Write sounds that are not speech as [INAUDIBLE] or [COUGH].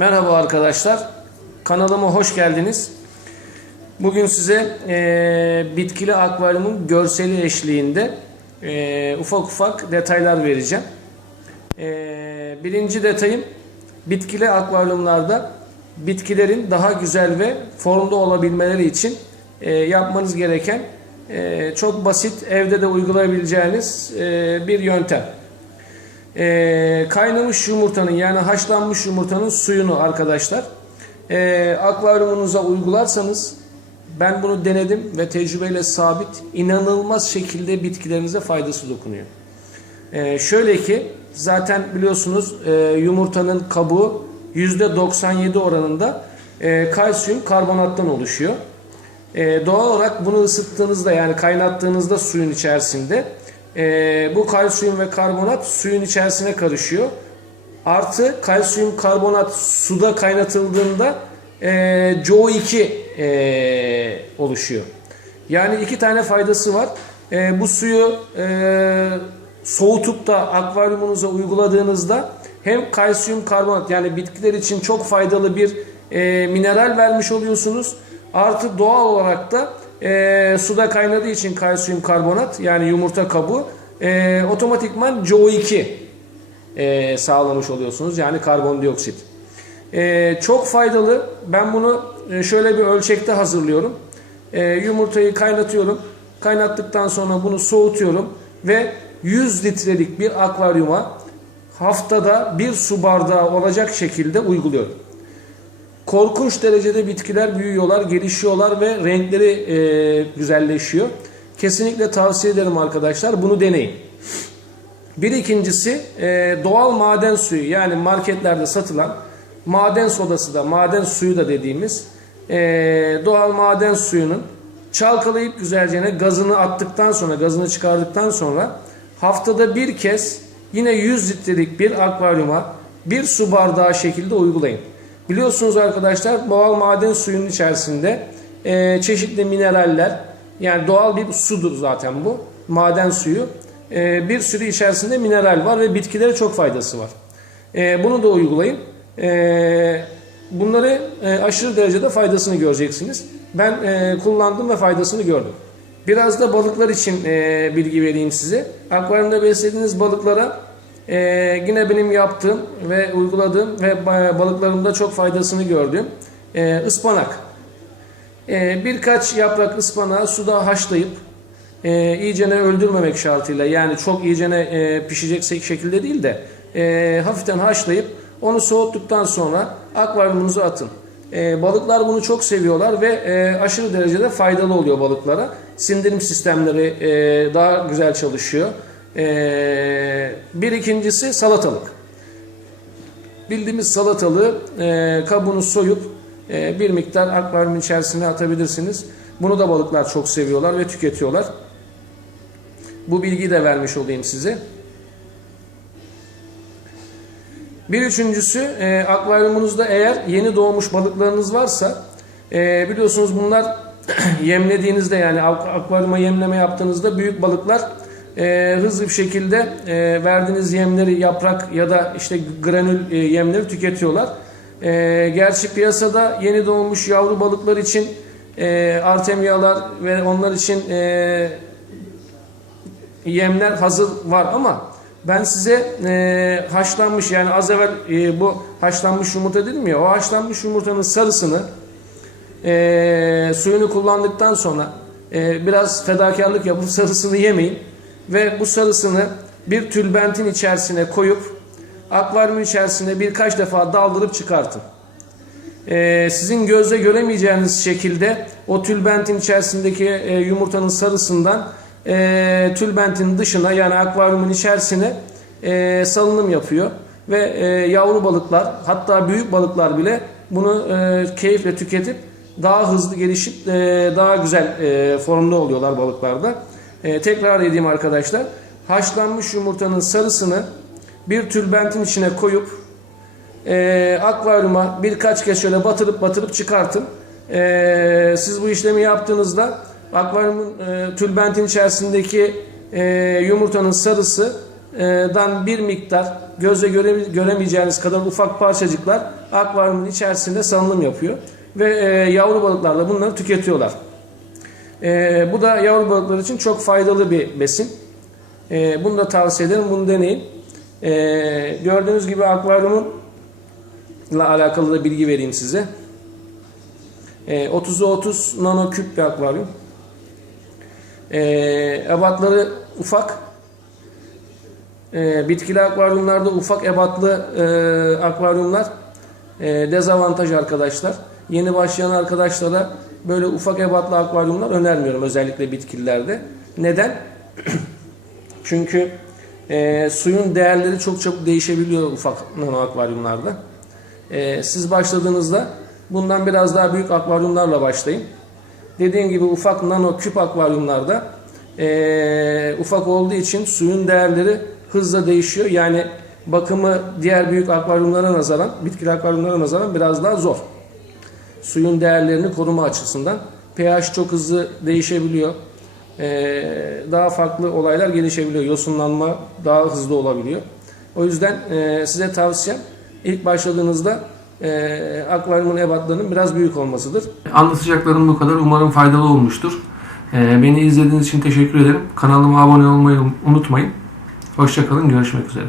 Merhaba arkadaşlar. Kanalıma hoş geldiniz. Bugün size e, bitkili akvaryumun görseli eşliğinde e, ufak ufak detaylar vereceğim. E, birinci detayım bitkili akvaryumlarda bitkilerin daha güzel ve formda olabilmeleri için e, yapmanız gereken e, çok basit evde de uygulayabileceğiniz e, bir yöntem. Ee, kaynamış yumurtanın yani haşlanmış yumurtanın suyunu arkadaşlar ee, akvaryumunuza uygularsanız ben bunu denedim ve tecrübeyle sabit inanılmaz şekilde bitkilerinize faydası dokunuyor. Ee, şöyle ki zaten biliyorsunuz e, yumurtanın kabuğu %97 oranında e, kalsiyum karbonattan oluşuyor. E, doğal olarak bunu ısıttığınızda yani kaynattığınızda suyun içerisinde e, bu kalsiyum ve karbonat suyun içerisine karışıyor. Artı kalsiyum karbonat suda kaynatıldığında e, CO2 e, oluşuyor. Yani iki tane faydası var. E, bu suyu e, soğutup da akvaryumunuza uyguladığınızda hem kalsiyum karbonat yani bitkiler için çok faydalı bir e, mineral vermiş oluyorsunuz. Artı doğal olarak da e, suda kaynadığı için kalsiyum karbonat yani yumurta kabuğu e, otomatikman CO2 e, sağlamış oluyorsunuz yani karbondioksit. E, çok faydalı. Ben bunu e, şöyle bir ölçekte hazırlıyorum. E, yumurtayı kaynatıyorum. Kaynattıktan sonra bunu soğutuyorum ve 100 litrelik bir akvaryuma haftada bir su bardağı olacak şekilde uyguluyorum. Korkunç derecede bitkiler büyüyorlar, gelişiyorlar ve renkleri e, güzelleşiyor. Kesinlikle tavsiye ederim arkadaşlar. Bunu deneyin. Bir ikincisi e, doğal maden suyu yani marketlerde satılan maden sodası da maden suyu da dediğimiz e, doğal maden suyunun çalkalayıp güzelce gazını attıktan sonra gazını çıkardıktan sonra haftada bir kez yine 100 litrelik bir akvaryuma bir su bardağı şekilde uygulayın. Biliyorsunuz arkadaşlar doğal maden suyunun içerisinde e, çeşitli mineraller yani doğal bir sudur zaten bu maden suyu. E, bir sürü içerisinde mineral var ve bitkilere çok faydası var. E, bunu da uygulayın. E, bunları e, aşırı derecede faydasını göreceksiniz. Ben e, kullandım ve faydasını gördüm. Biraz da balıklar için e, bilgi vereyim size. Akvaryumda beslediğiniz balıklara ee, yine benim yaptığım ve uyguladığım ve balıklarımda çok faydasını gördüğüm e, ıspanak. E, birkaç yaprak ıspanağı suda haşlayıp e, iyicene öldürmemek şartıyla yani çok iyicene e, pişecek şekilde değil de e, hafiften haşlayıp onu soğuttuktan sonra akvaryumunuza atın. E, balıklar bunu çok seviyorlar ve e, aşırı derecede faydalı oluyor balıklara. Sindirim sistemleri e, daha güzel çalışıyor. Ee, bir ikincisi salatalık. Bildiğimiz salatalığı e, kabuğunu soyup e, bir miktar akvaryumun içerisine atabilirsiniz. Bunu da balıklar çok seviyorlar ve tüketiyorlar. Bu bilgiyi de vermiş olayım size. Bir üçüncüsü e, akvaryumunuzda eğer yeni doğmuş balıklarınız varsa e, biliyorsunuz bunlar [CLEARS THROAT] yemlediğinizde yani akvaryuma yemleme yaptığınızda büyük balıklar e, hızlı bir şekilde e, verdiğiniz yemleri yaprak ya da işte granül e, yemleri tüketiyorlar. E, gerçi piyasada yeni doğmuş yavru balıklar için e, artemyalar ve onlar için e, yemler hazır var ama ben size e, haşlanmış yani az evvel e, bu haşlanmış yumurta dedim ya o haşlanmış yumurtanın sarısını e, suyunu kullandıktan sonra e, biraz fedakarlık yapıp [LAUGHS] sarısını yemeyin ve bu sarısını bir tülbentin içerisine koyup akvaryumun içerisinde birkaç defa daldırıp çıkartın. Ee, sizin gözle göremeyeceğiniz şekilde o tülbentin içerisindeki e, yumurtanın sarısından e, tülbentin dışına yani akvaryumun içerisine e, salınım yapıyor. Ve e, yavru balıklar hatta büyük balıklar bile bunu e, keyifle tüketip daha hızlı gelişip e, daha güzel e, formda oluyorlar balıklarda. E, tekrar edeyim arkadaşlar. Haşlanmış yumurtanın sarısını bir tülbentin içine koyup e, akvaryuma birkaç kez şöyle batırıp batırıp çıkartın. E, siz bu işlemi yaptığınızda akvaryumun e, tülbentin içerisindeki e, yumurtanın sarısından bir miktar gözle göre, göremeyeceğiniz kadar ufak parçacıklar akvaryumun içerisinde salınım yapıyor. Ve e, yavru balıklarla bunları tüketiyorlar. E, bu da yavru balıklar için çok faydalı bir besin. E, bunu da tavsiye ederim, bunu deneyin. E, gördüğünüz gibi akvaryumun ile alakalı da bilgi vereyim size. E, 30'a 30 nano küp bir akvaryum. E, ebatları ufak. E, bitkili akvaryumlarda ufak ebatlı e, akvaryumlar e, dezavantaj arkadaşlar. Yeni başlayan arkadaşlara böyle ufak ebatlı akvaryumlar önermiyorum özellikle bitkililerde. Neden? [CLEARS THROAT] Çünkü e, suyun değerleri çok çabuk değişebiliyor ufak nano akvaryumlarda. E, siz başladığınızda bundan biraz daha büyük akvaryumlarla başlayın. Dediğim gibi ufak nano küp akvaryumlarda e, ufak olduğu için suyun değerleri hızla değişiyor. Yani bakımı diğer büyük akvaryumlara nazaran, bitkili akvaryumlara nazaran biraz daha zor. Suyun değerlerini koruma açısından pH çok hızlı değişebiliyor. Ee, daha farklı olaylar gelişebiliyor. Yosunlanma daha hızlı olabiliyor. O yüzden e, size tavsiyem ilk başladığınızda e, akvaryumun ebatlarının biraz büyük olmasıdır. Anlatacaklarım bu kadar. Umarım faydalı olmuştur. Ee, beni izlediğiniz için teşekkür ederim. Kanalıma abone olmayı unutmayın. Hoşçakalın. Görüşmek üzere.